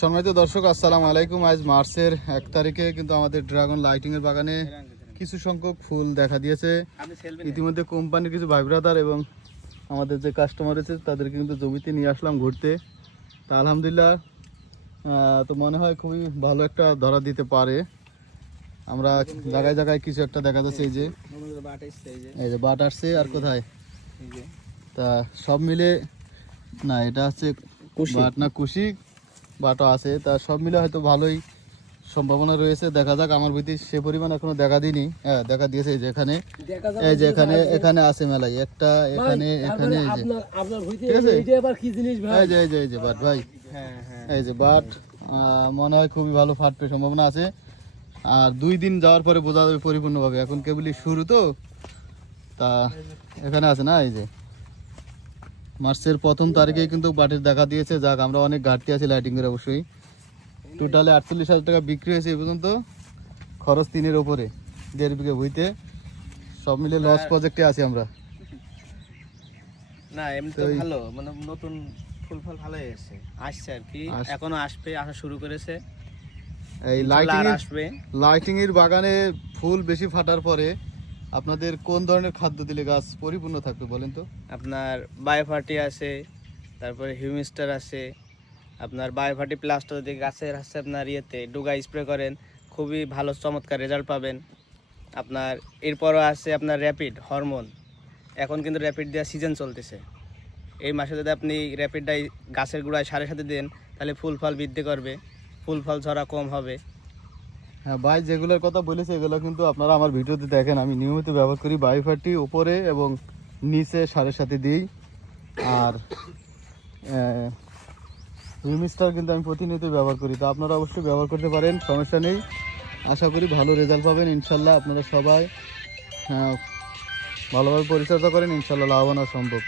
সম্মানিত দর্শক, আসসালামু আলাইকুম। আজ মার্চের 1 তারিখে কিন্তু আমাদের ড্রাগন লাইটিংয়ের বাগানে কিছু সংখ্যক ফুল দেখা দিয়েছে। ইতিমধ্যে কোম্পানির কিছু ভাই ব্রাদার এবং আমাদের যে কাস্টমার আছে তাদেরকে কিন্তু জমিতে নিয়ে আসলাম ঘুরতে। তা আলহামদুলিল্লাহ তো মনে হয় খুবই ভালো একটা ধরা দিতে পারে। আমরা জায়গায় জায়গায় কিছু একটা দেখা যাচ্ছে, এই যে বাট আসছে। আর কোথায় তা সব মিলে না, এটা হচ্ছে বাট না কুশি, বাটা আছে। তা সব মিলে হয়তো ভালোই সম্ভাবনা রয়েছে। দেখা যাক, আমার ভিতরে সে পরিমাণ এখনো দেখা দিইনি। হ্যাঁ, দেখা দিয়েছে। এই যে এখানে, এই যে এখানে আছে মেলাই একটা, এখানে এখানে এই যে ঠিক আছে। এই যে বাট ভাই, এই যে বাট মনে হয় খুবই ভালো ফাটবে সম্ভাবনা আছে। আর 2 দিন যাওয়ার পরে বোঝা যাবে পরিপূর্ণভাবে। এখন কেবলই শুরু তো। তা এখানে আছে না, এই যে মার্চের 1 তারিখে কিন্তু বাটের দেখা দিয়েছে। যাক, আমরা অনেক ঘাটতি আছে লাইটিংয়ের অবশ্যই। টোটালে 48,000 টাকা বিক্রি হয়েছে এই পর্যন্ত, খরচ 3-এর উপরে, 1.5 বিঘা ভুইতে। সব মিলে লস প্রজেক্টে আছি আমরা। না এমনি তো ভালো, মানে নতুন ফুল ফল ভালো এসেছে, আসছে আর কি, এখনো আসবে, আসা শুরু করেছে। এই লাইটিংয়ের বাগানে ফুল বেশি ফাটার পরে আপনাদের কোন ধরনের খাদ্য দিলে গাছ পরিপূর্ণ থাকবে বলেন তো? আপনার বায়োফার্টি আছে, তারপরে হিউমিস্টার আছে। আপনার বায়োফার্টি প্লাসটা যদি গাছের হচ্ছে আপনার ইয়েতে ডুগা স্প্রে করেন, খুবই ভালো চমৎকার রেজাল্ট পাবেন। আপনার এরপরও আছে আপনার র্যাপিড হরমোন। এখন কিন্তু র্যাপিড দেওয়ার সিজন চলতেছে। এই মাসে যদি আপনি র্যাপিডটাই গাছের গোড়ায় সাথে সাথে দেন, তাহলে ফুল ফল বৃদ্ধি করবে, ফুল ফল ঝরা কম হবে। হ্যাঁ ভাই, যেগুলোর কথা বলেছে এগুলো কিন্তু আপনারা আমার ভিডিওতে দেখেন। আমি নিয়মিত ব্যবহার করি বায়োফার্টি উপরে এবং নিচে সারের সাথে দিই। আর হিউমিস্টার কিন্তু আমি প্রতিনিয়ত ব্যবহার করি। তা আপনারা অবশ্যই ব্যবহার করতে পারেন, সমস্যা নেই। আশা করি ভালো রেজাল্ট পাবেন ইনশাল্লাহ। আপনারা সবাই ভালোভাবে পরিচর্যা করেন, ইনশাল্লাহ লাভবান হওয়া সম্ভব।